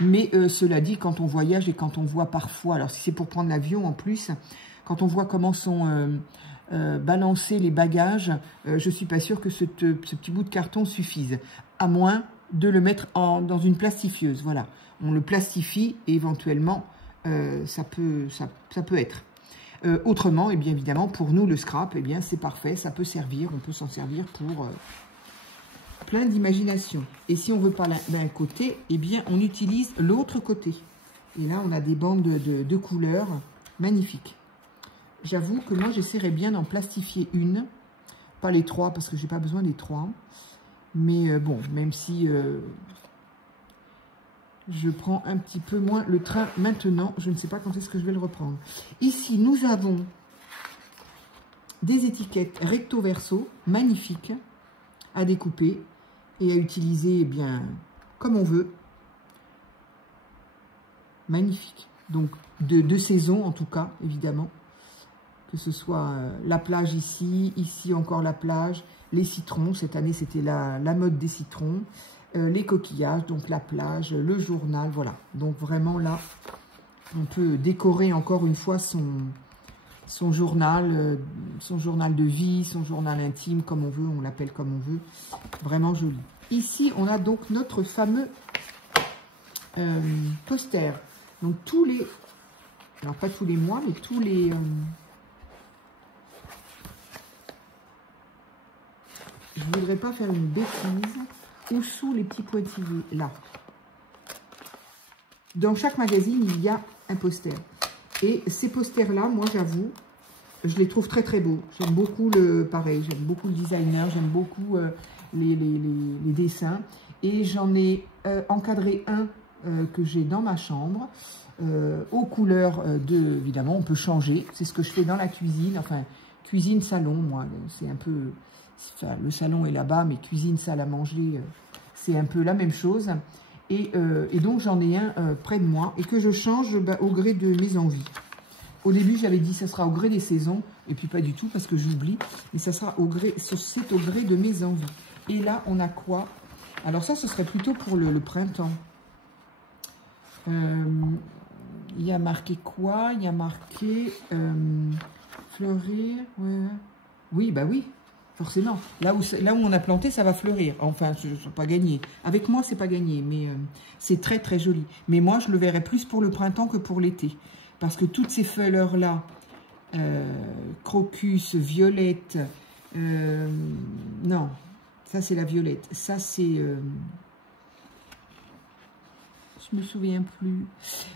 Mais cela dit, quand on voyage et quand on voit parfois... Alors, si c'est pour prendre l'avion en plus, quand on voit comment sont balancés les bagages, je ne suis pas sûre que ce petit bout de carton suffise. À moins de le mettre dans une plastifieuse. Voilà. On le plastifie et éventuellement, ça peut être. Autrement, et bien évidemment, pour nous, le scrap, eh bien c'est parfait, ça peut servir, on peut s'en servir pour plein d'imagination. Et si on veut pas d'un côté, eh bien on utilise l'autre côté. Et là, on a des bandes de couleurs magnifiques. J'avoue que moi, j'essaierais bien d'en plastifier une. Pas les 3, parce que j'ai pas besoin des 3. Mais bon, même si je prends un petit peu moins le train maintenant, je ne sais pas quand est-ce que je vais le reprendre. Ici, nous avons des étiquettes recto-verso, magnifiques, à découper et à utiliser eh bien comme on veut. Magnifique. Donc, de saison en tout cas, évidemment. Que ce soit la plage ici, ici encore la plage, les citrons, cette année c'était la mode des citrons, les coquillages, donc la plage, le journal, voilà. Donc vraiment là, on peut décorer encore une fois son journal de vie, son journal intime, comme on veut, on l'appelle comme on veut, vraiment joli. Ici, on a donc notre fameux poster. Donc tous les, alors pas tous les mois, mais tous les... je ne voudrais pas faire une bêtise. Où sont les petits pointillés? Là. Dans chaque magazine, il y a un poster. Et ces posters-là, moi, j'avoue, je les trouve très, très beaux. J'aime beaucoup pareil, j'aime beaucoup le designer, j'aime beaucoup les dessins. Et j'en ai encadré un que j'ai dans ma chambre, aux couleurs évidemment, on peut changer. C'est ce que je fais dans la cuisine, enfin, cuisine-salon, moi, c'est un peu... Enfin, le salon est là-bas, mais cuisine, salle à manger, c'est un peu la même chose. Et donc, j'en ai un près de moi et que je change au gré de mes envies. Au début, j'avais dit ça sera au gré des saisons, et puis pas du tout parce que j'oublie. Mais ça sera au gré, c'est au gré de mes envies. Et là, on a quoi? Alors ça, ce serait plutôt pour le printemps. Il y a marqué quoi? Il y a marqué fleurir. Ouais. Oui, bah oui. Forcément, là où on a planté, ça va fleurir. Enfin, ce n'est pas gagné. Avec moi, c'est pas gagné, mais c'est très, très joli. Mais moi, je le verrais plus pour le printemps que pour l'été. Parce que toutes ces fleurs-là, crocus, violette, non, ça c'est la violette. Ça c'est, je me souviens plus,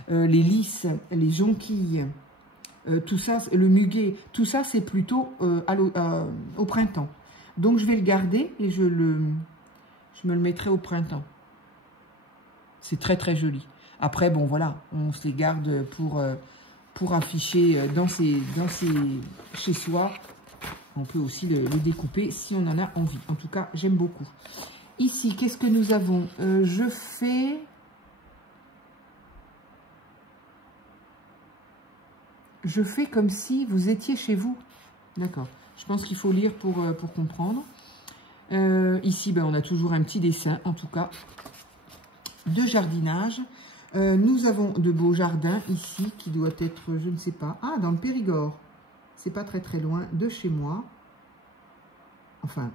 les lys, les jonquilles. Tout ça, le muguet, tout ça, c'est plutôt au printemps. Donc, je vais le garder et je me le mettrai au printemps. C'est très, très joli. Après, bon, voilà, on se les garde pour afficher chez soi. On peut aussi le découper si on en a envie. En tout cas, j'aime beaucoup. Ici, qu'est-ce que nous avons? Je fais comme si vous étiez chez vous. D'accord. Je pense qu'il faut lire pour comprendre. Ici, ben, on a toujours un petit dessin, en tout cas, de jardinage. Nous avons de beaux jardins ici, qui doit être, je ne sais pas, ah, dans le Périgord. C'est pas très très loin de chez moi. Enfin,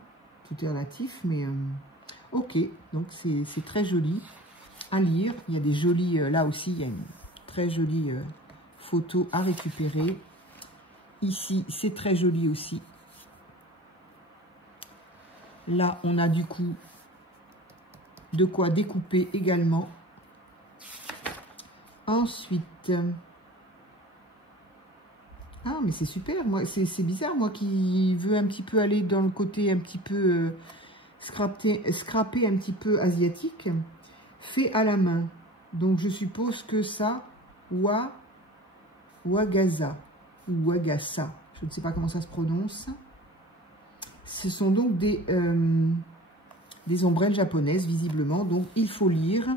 tout est relatif, mais ok. Donc, c'est très joli à lire. Il y a des jolis, là aussi, il y a une très jolie... photos à récupérer. Ici, c'est très joli aussi. Là, on a du coup de quoi découper également. Ensuite, ah, mais c'est super. Moi, c'est bizarre, moi qui veux un petit peu aller dans le côté un petit peu scraper un petit peu asiatique, fait à la main. Donc, je suppose que ça, Wagasa ou Wagasa, je ne sais pas comment ça se prononce. Ce sont donc des ombrelles japonaises, visiblement. Donc, il faut lire.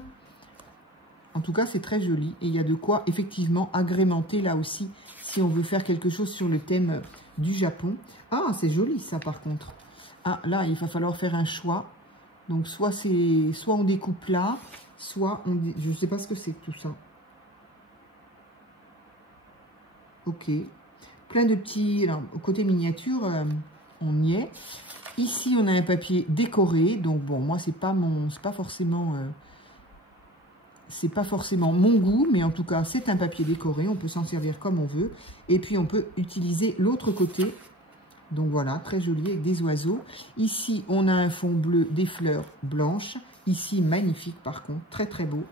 En tout cas, c'est très joli. Et il y a de quoi, effectivement, agrémenter là aussi, si on veut faire quelque chose sur le thème du Japon. Ah, c'est joli, ça, par contre. Ah, là, il va falloir faire un choix. Donc, soit on découpe là, soit on... Je ne sais pas ce que c'est, tout ça. Ok. Plein de petits... Alors, au côté miniature, on y est. Ici, on a un papier décoré. Donc, bon, moi, c'est pas forcément c'est pas forcément mon goût, mais en tout cas, c'est un papier décoré. On peut s'en servir comme on veut. Et puis, on peut utiliser l'autre côté. Donc voilà, très joli avec des oiseaux. Ici, on a un fond bleu, des fleurs blanches. Ici, magnifique par contre, très très beau.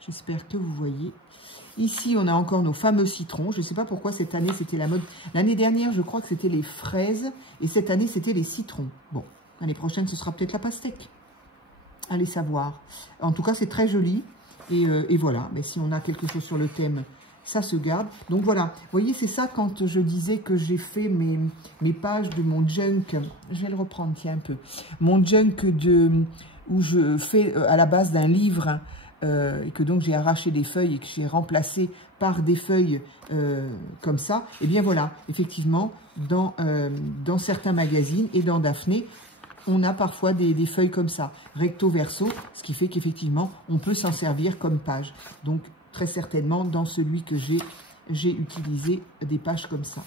J'espère que vous voyez. Ici, on a encore nos fameux citrons. Je ne sais pas pourquoi cette année, c'était la mode. L'année dernière, je crois que c'était les fraises. Et cette année, c'était les citrons. Bon, l'année prochaine, ce sera peut-être la pastèque. Allez savoir. En tout cas, c'est très joli. Et voilà. Mais si on a quelque chose sur le thème, ça se garde. Donc voilà. Vous voyez, c'est ça quand je disais que j'ai fait mes pages de mon junk. Je vais le reprendre, tiens, un peu. Mon junk où je fais à la base d'un livre... et que donc j'ai arraché des feuilles et que j'ai remplacé par des feuilles comme ça, et bien voilà, effectivement, dans certains magazines et dans Daphné, on a parfois des feuilles comme ça, recto verso, ce qui fait qu'effectivement, on peut s'en servir comme page. Donc, très certainement, dans celui que j'ai utilisé des pages comme ça.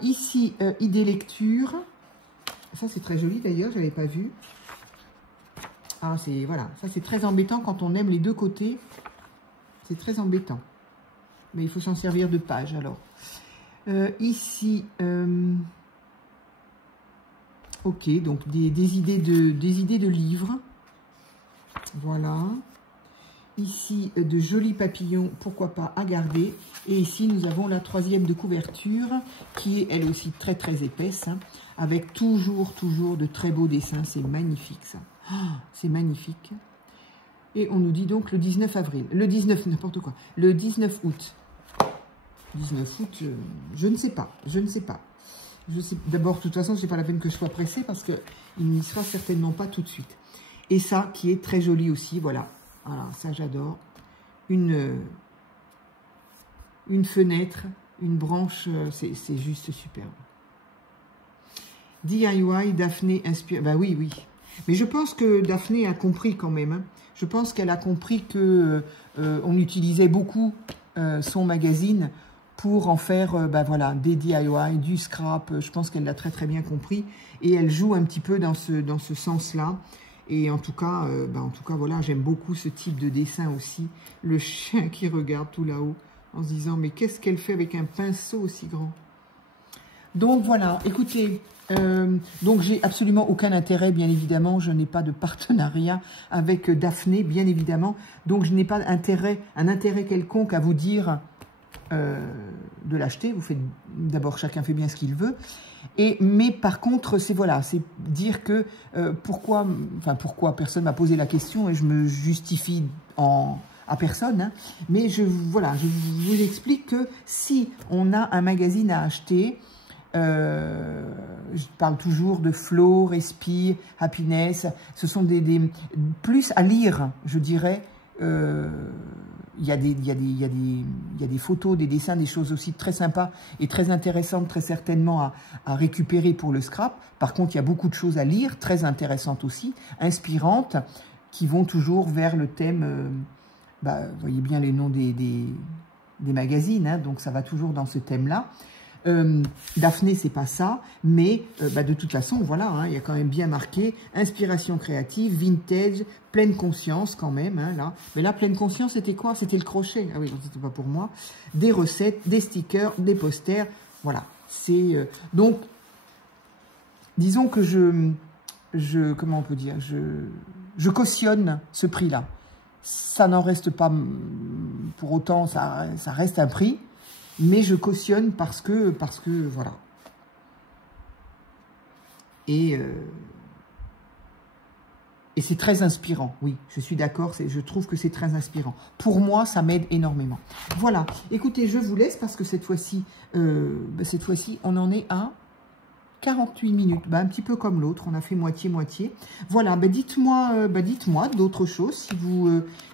Ici, idée lecture. Ça, c'est très joli d'ailleurs, je n'avais pas vu. Ah, voilà, ça c'est très embêtant quand on aime les deux côtés. C'est très embêtant. Mais il faut s'en servir de page alors. Ici, ok, donc des idées de livres. Voilà. Ici, de jolis papillons, pourquoi pas, à garder. Et ici, nous avons la 3e de couverture, qui est elle aussi très très épaisse, hein, avec toujours de très beaux dessins. C'est magnifique ça. Oh, c'est magnifique. Et on nous dit donc le 19 avril. Le 19, n'importe quoi. Le 19 août. 19 août, je ne sais pas. Je ne sais pas. D'abord, de toute façon, ce n'est pas la peine que je sois pressée parce qu'il n'y sera certainement pas tout de suite. Et ça, qui est très joli aussi, voilà. Voilà, ça j'adore. Une fenêtre, une branche, c'est juste superbe. DIY, Daphné inspire. Ben oui, oui. Mais je pense que Daphné a compris quand même. Hein. Je pense qu'elle a compris que on utilisait beaucoup son magazine pour en faire ben voilà, des DIY, du scrap. Je pense qu'elle l'a très très bien compris. Et elle joue un petit peu dans ce sens-là. Et en tout cas, voilà, j'aime beaucoup ce type de dessin aussi. Le chien qui regarde tout là-haut en se disant, mais qu'est-ce qu'elle fait avec un pinceau aussi grand? Donc voilà, écoutez, donc j'ai absolument aucun intérêt, bien évidemment, je n'ai pas de partenariat avec Daphné, bien évidemment. Donc je n'ai pas un intérêt quelconque à vous dire de l'acheter. Vous faites d'abord, chacun fait bien ce qu'il veut. Mais par contre, c'est voilà, c'est dire que pourquoi personne m'a posé la question et je me justifie à personne. Hein, mais voilà, je vous explique que si on a un magazine à acheter, je parle toujours de Flow, Respire, Happiness, ce sont plus à lire, je dirais. Il y a des photos, des dessins, des choses aussi très sympas et très intéressantes, très certainement à récupérer pour le scrap. Par contre, il y a beaucoup de choses à lire, très intéressantes aussi, inspirantes, qui vont toujours vers le thème, vous voyez bien les noms des magazines, hein, donc ça va toujours dans ce thème-là. Daphné, c'est pas ça, mais de toute façon, voilà, hein, il y a quand même bien marqué inspiration créative, vintage, pleine conscience quand même, hein, là. Mais là, pleine conscience, c'était quoi? C'était le crochet. Ah oui, c'était pas pour moi. Des recettes, des stickers, des posters, voilà. C'est donc, disons que comment on peut dire, je cautionne ce prix-là. Ça n'en reste pas pour autant, ça reste un prix. Mais je cautionne parce que voilà. Et c'est très inspirant, oui, je suis d'accord, je trouve que c'est très inspirant. Pour moi, ça m'aide énormément. Voilà, écoutez, je vous laisse parce que cette fois-ci, on en est à 48 minutes, un petit peu comme l'autre, on a fait moitié-moitié. Voilà, dites-moi d'autres choses,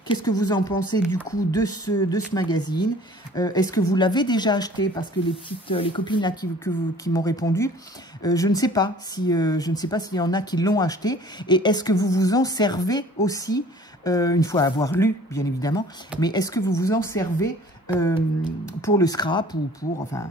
qu'est-ce que vous en pensez du coup de ce magazine? Est-ce que vous l'avez déjà acheté? Parce que les copines là qui m'ont répondu, je ne sais pas s'il y en a qui l'ont acheté. Et est-ce que vous vous en servez aussi, une fois avoir lu, bien évidemment, mais est-ce que vous vous en servez pour le scrap ou pour, enfin...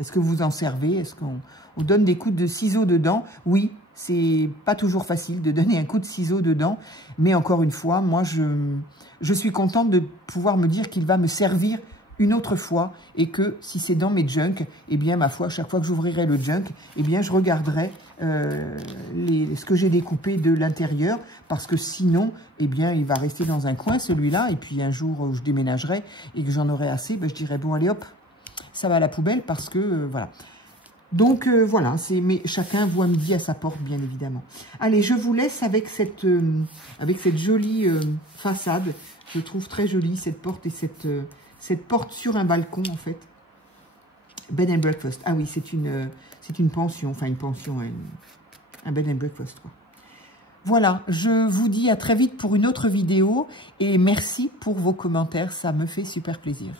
Est-ce que vous en servez? Est-ce qu'on donne des coups de ciseaux dedans? Oui, c'est pas toujours facile de donner un coup de ciseau dedans. Mais encore une fois, moi, je suis contente de pouvoir me dire qu'il va me servir une autre fois et que si c'est dans mes junk, eh bien, ma foi, chaque fois que j'ouvrirai le junk, eh bien, je regarderai ce que j'ai découpé de l'intérieur parce que sinon, eh bien, il va rester dans un coin, celui-là. Et puis, un jour où je déménagerai et que j'en aurai assez, ben, je dirais, bon, allez, hop, ça va à la poubelle parce que, voilà. Donc, voilà, mais chacun voit midi à sa porte, bien évidemment. Allez, je vous laisse avec cette jolie façade. Je trouve très jolie cette porte et cette porte sur un balcon, en fait. Bed and breakfast. Ah oui, c'est une pension, enfin une pension, un bed and breakfast, quoi. Voilà, je vous dis à très vite pour une autre vidéo et merci pour vos commentaires, ça me fait super plaisir.